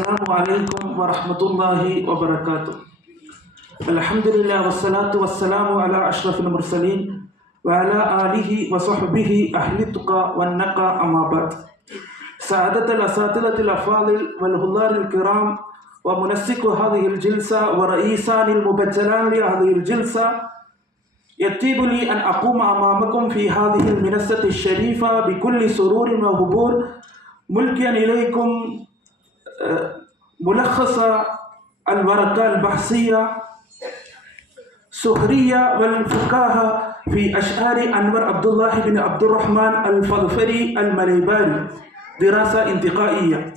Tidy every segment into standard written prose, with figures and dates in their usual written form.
السلام عليكم ورحمة الله وبركاته. الحمد لله والصلاة والسلام على أشرف المرسلين وعلى آله وصحبه أهل التقى والنقى، أما بعد. سعادة الأساتذة الأفاضل والحضار الكرام ومنسق هذه الجلسة ورئيسان المبجلان لهذه الجلسة، يطيب لي أن أقوم أمامكم في هذه المنصة الشريفة بكل سرور وحبور، ملقيا إليكم ملخص الورقة البحثية سخرية والفكاهة في أشعار أنور عبد الله بن عبد الرحمن الفضفري المليباري، دراسة انتقائية.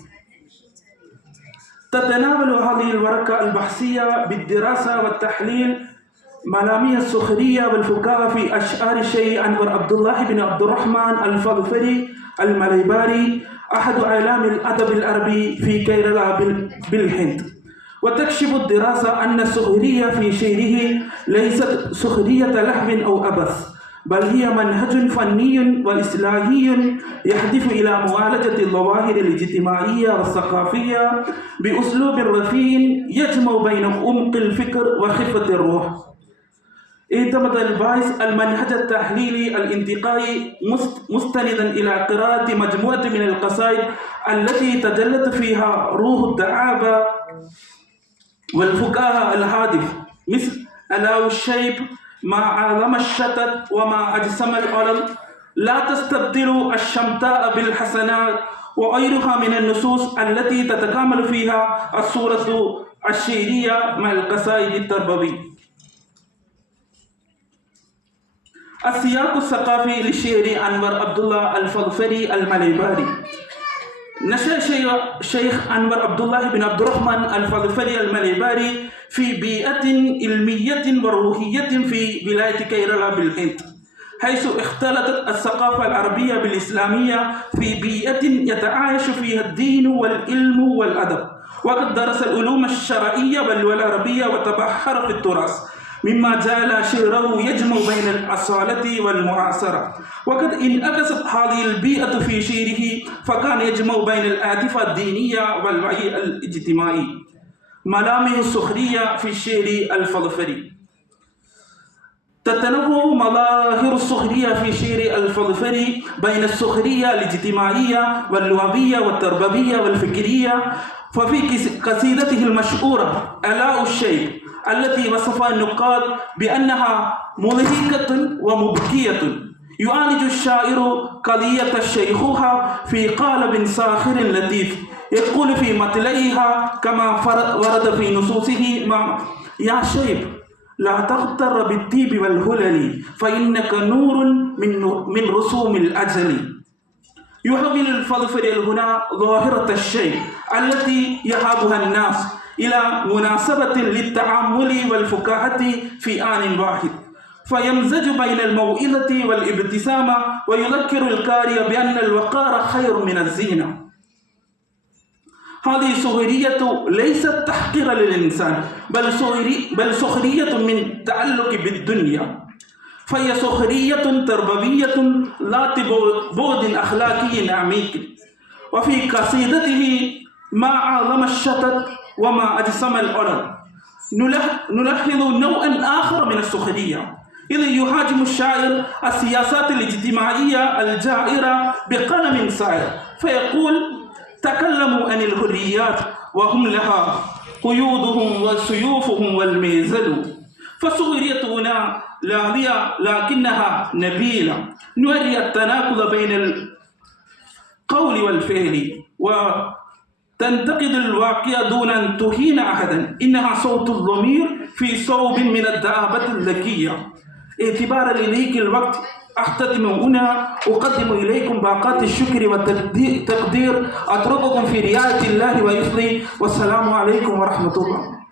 تتناول هذه الورقة البحثية بالدراسة والتحليل ملامح السخرية والفكاهة في أشعار الشيخ أنور عبد الله بن عبد الرحمن الفضفري المليباري، أحد أعلام الأدب العربي في كيرلا بالهند. وتكشف الدراسة أن السخرية في شعره ليست سخرية لهو أو عبث، بل هي منهج فني وإصلاحي يهدف إلى معالجة الظواهر الاجتماعية والثقافية بأسلوب رفيع يجمع بين عمق الفكر وخفة الروح. اعتمد الباحث المنهج التحليلي الانتقائي مستندا إلى قراءة مجموعة من القصائد التي تجلت فيها روح الدعابة والفكاهة الهادف، مثل ألاو الشيب، ما عظم الشتت وما أجسم العلم، لا تستبدلوا الشمتاء بالحسنات، وغيرها من النصوص التي تتكامل فيها الصورة الشعرية مع القصائد التربوية. السياق الثقافي لشعر أنور عبد الله الفضفري المليباري. نشأ الشيخ أنور عبد الله بن عبد الرحمن الفضفري المليباري في بيئة علمية وروحية في ولاية كيرلا بالهند، حيث اختلطت الثقافة العربية بالإسلامية في بيئة يتعايش فيها الدين والعلم والأدب، وقد درس العلوم الشرعية والعربية وتبحر في التراث، مما جعل شعره يجمع بين الأصالة والمعاصرة. وقد انعكست هذه البيئة في شعره، فكان يجمع بين العاطفة الدينية والوعي الاجتماعي. ملامح السخرية في الشعر الفضفري. تتنوع مظاهر السخرية في شعر الفضفري بين السخرية الاجتماعية واللغوية والتربوية والفكرية. ففي قصيدته المشهورة ألاو الشيب، التي وصفها النقاد بأنها مضحكة ومبكية، يعالج الشاعر قضية الشيخوخة في قالب ساخر لطيف، يقول في مطلعها كما ورد في نصوصه: يا شيب، لا تغتر بالطيب والهلل، فإنك نور من رسوم الأجل. يحول الفضفري هنا ظاهرة الشيء التي يهابها الناس إلى مناسبة للتعامل والفكاهة في آن واحد، فيمزج بين الموئلة والابتسامة، ويذكر القارئ بأن الوقار خير من الزينة. هذه سخرية ليست تحقيرا للإنسان، بل سخرية من تعلق بالدنيا، فهي سخرية تربوية ذات بعد أخلاقي عميق. وفي قصيدته ما عظم الشتت وما أجسم العلم نلاحظ نوعا آخر من السخرية، إذ يهاجم الشاعر السياسات الاجتماعية الجائرة بقلم سائر، فيقول: تكلموا عن الحريات وهم لها قيودهم وسيوفهم والميزل. فالسخرية هنا لاغية لكنها نبيلة، نوري التناقض بين القول والفعل، وتنتقد الواقع دون أن تهين أحدا. إنها صوت الضمير في صوب من الدعابة الذكية. اعتبارا لذيك الوقت أختتم هنا، أقدم إليكم باقات الشكر والتقدير، أترككم في رعاية الله ويفضي، والسلام عليكم ورحمة الله.